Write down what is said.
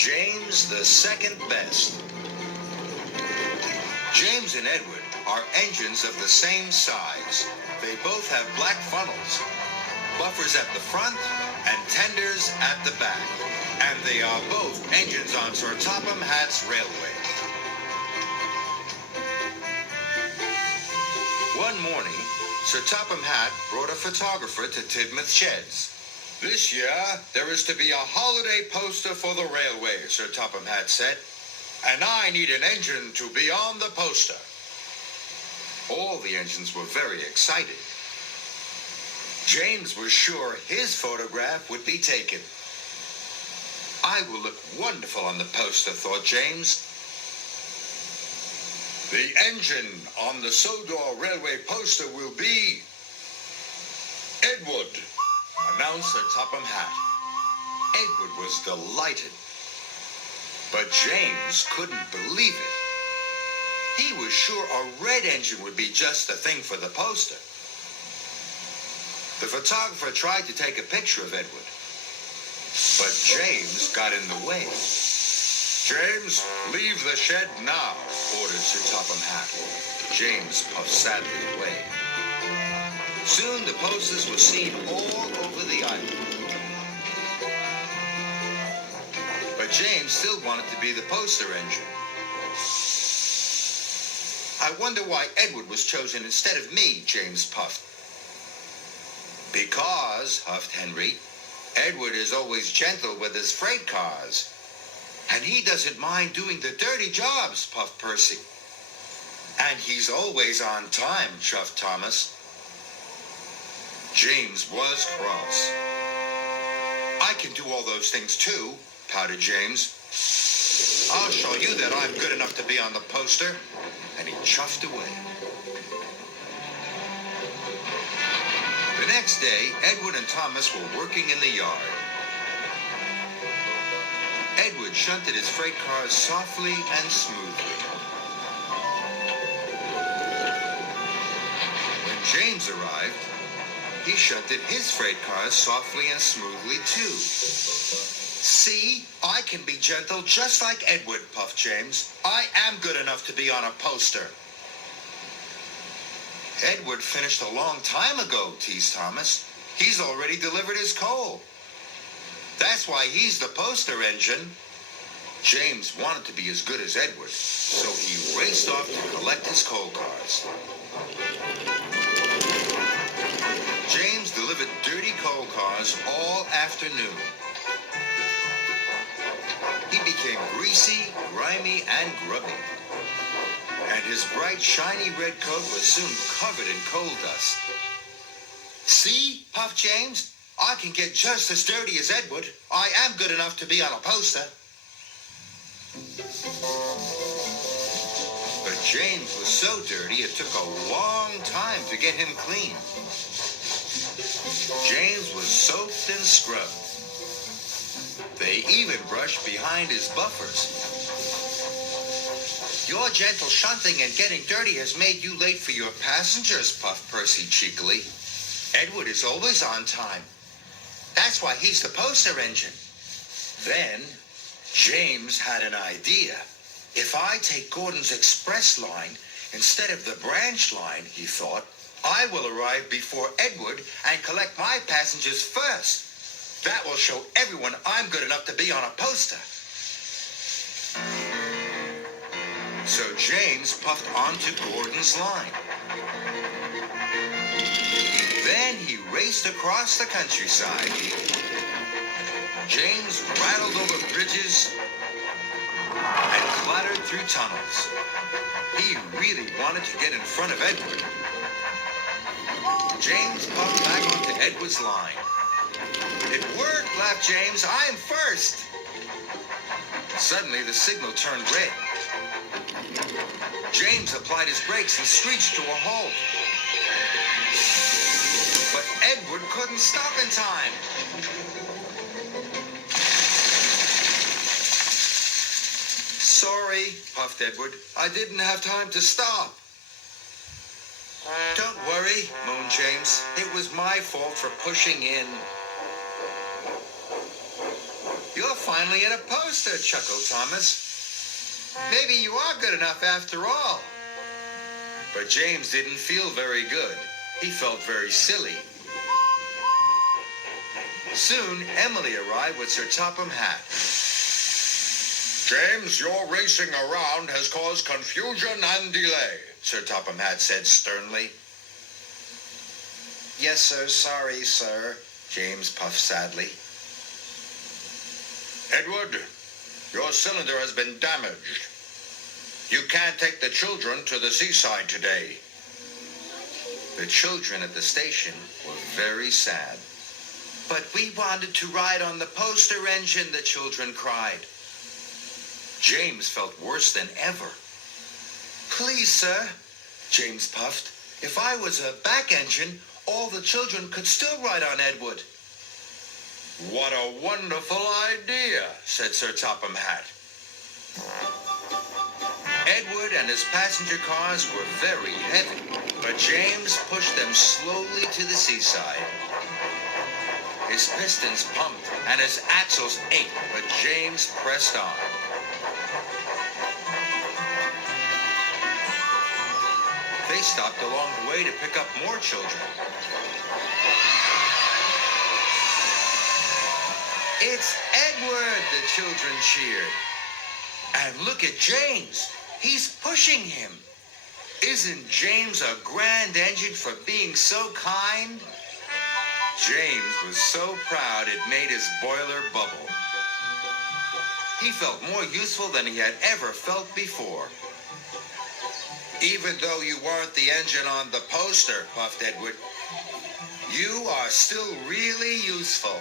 James the second best. James and Edward are engines of the same size. They both have black funnels, buffers at the front, and tenders at the back. And they are both engines on Sir Topham Hatt's railway. One morning, Sir Topham Hatt brought a photographer to Tidmouth Sheds. This year, there is to be a holiday poster for the railway, Sir Topham Hatt said, and I need an engine to be on the poster. All the engines were very excited. James was sure his photograph would be taken. I will look wonderful on the poster, thought James. The engine on the Sodor Railway poster will be Edward, announced Sir Topham Hatt. Edward was delighted, but James couldn't believe it. He was sure a red engine would be just the thing for the poster. The photographer tried to take a picture of Edward, but James got in the way. James, leave the shed now, ordered Sir Topham Hatt. James puffed sadly away. Soon the posters were seen all over the island. But James still wanted to be the poster engine. I wonder why Edward was chosen instead of me, James puffed. Because, huffed Henry, Edward is always gentle with his freight cars. And he doesn't mind doing the dirty jobs, puffed Percy. And he's always on time, chuffed Thomas. James was cross. I can do all those things too, pouted James. I'll show you that I'm good enough to be on the poster. And he chuffed away. The next day, Edward and Thomas were working in the yard. Edward shunted his freight cars softly and smoothly. When James arrived, he shunted his freight cars softly and smoothly too. See, I can be gentle just like Edward, puffed James. I am good enough to be on a poster. Edward finished a long time ago, teased Thomas. He's already delivered his coal. That's why he's the poster engine. James wanted to be as good as Edward, so he raced off to collect his coal cars. James delivered dirty coal cars all afternoon. He became greasy, grimy, and grubby. And his bright, shiny red coat was soon covered in coal dust. See, puffed James, I can get just as dirty as Edward. I am good enough to be on a poster. But James was so dirty it took a long time to get him clean. James was soaped and scrubbed. They even brushed behind his buffers. Your gentle shunting and getting dirty has made you late for your passengers, puffed Percy cheekily. Edward is always on time. That's why he's the poster engine. Then, James had an idea. If I take Gordon's express line instead of the branch line, he thought, I will arrive before Edward and collect my passengers first. That will show everyone I'm good enough to be on a poster. So James puffed onto Gordon's line. Then he raced across the countryside. James rattled over bridges and clattered through tunnels. He really wanted to get in front of Edward. James puffed back onto Edward's line. It worked, laughed James. I'm first. Suddenly, the signal turned red. James applied his brakes and screeched to a halt. But Edward couldn't stop in time. Sorry, puffed Edward. I didn't have time to stop. Don't worry, moaned James. It was my fault for pushing in. Your finally in a poster, chuckled Thomas. Maybe you are good enough after all. But James didn't feel very good. He felt very silly. Soon, Emily arrived with Sir Topham Hatt. James, your racing around has caused confusion and delay, Sir Topham Hatt said sternly. Yes, sir. Sorry, sir, James puffed sadly. Edward, your cylinder has been damaged. You can't take the children to the seaside today. The children at the station were very sad. But we wanted to ride on the poster engine, the children cried. James felt worse than ever. Please, sir, James puffed. If I was a back engine, all the children could still ride on Edward. What a wonderful idea, said Sir Topham Hatt. Edward and his passenger cars were very heavy, but James pushed them slowly to the seaside. His pistons pumped and his axles ached, but James pressed on. They stopped along the way to pick up more children. It's Edward, the children cheered. And look at James. He's pushing him. Isn't James a grand engine for being so kind? James was so proud it made his boiler bubble. He felt more useful than he had ever felt before. Even though you weren't the engine on the poster, puffed Edward, you are still really useful.